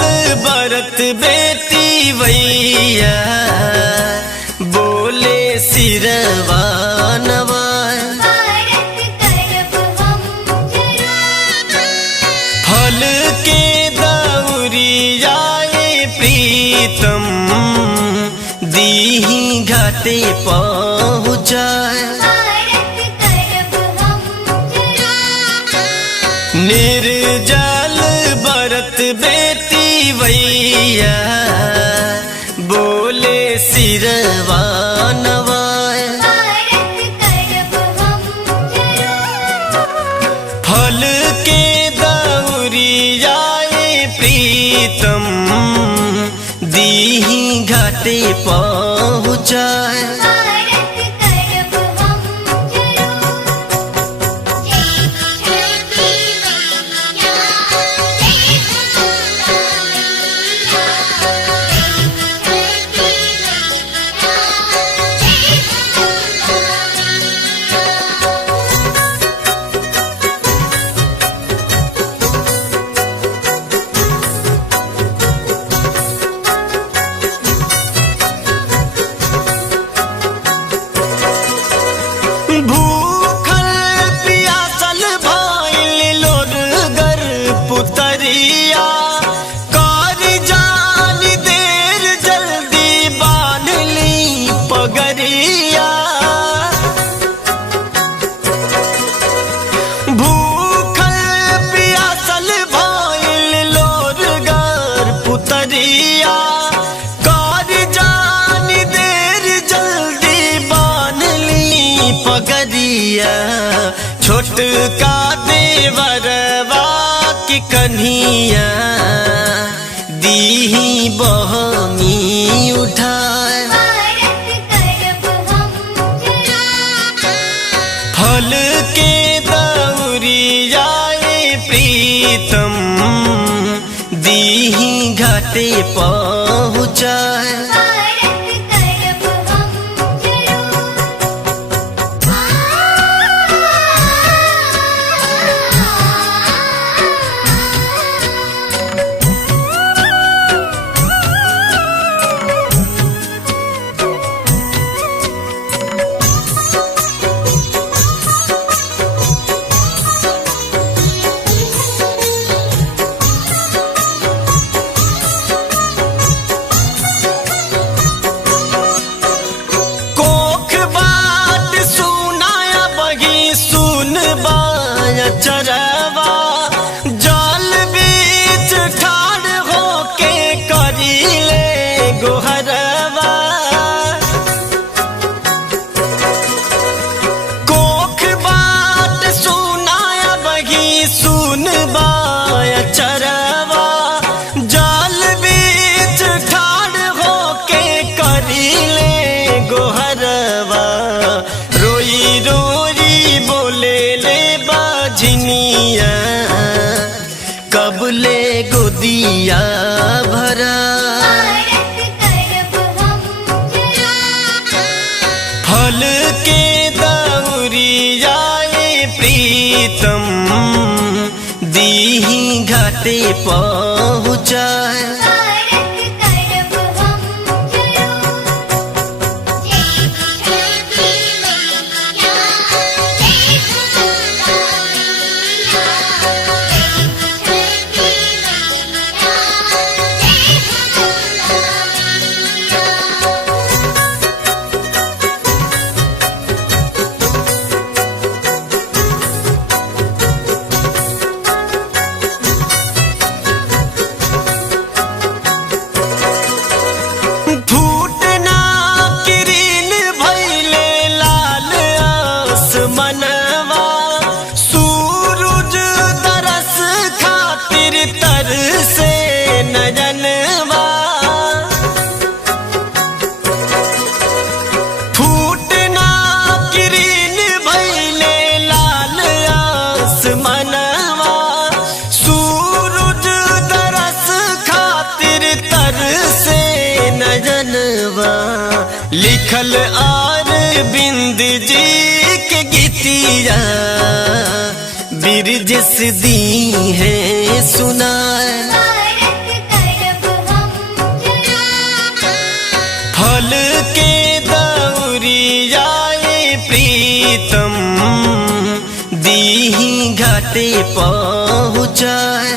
बरत बेटी वैया बोले सिरवा नवाए फल के दौरियाए प्रीतम दीही घाटे पहुँचाए निर्जल बरत बेटी वैया बोले सिरवा नवाए फल के दौरियाए प्रीतम दीही घाटे पहुँचाए छोटका देवरवा की कन्हिया दीही बहमी उठाए फल के दौरियाए प्रीतम दीही घाटे पहुँचाए चरवा जल बीच ठाड़ होके करीले गोहरवा कोख बाट सुनाया बगी सुनबाया चरवा जल बीच ठाड़ होके करीले गोहरवा रोई रोई बोले झिनिया कबले गोदिया भरा फल के दौरियाए प्रीतम दीही घाटे पहुँचाए लिखल आर बिंद जी के गीतिया बिरजस दी है सुनाए घाटे पहुँचाए।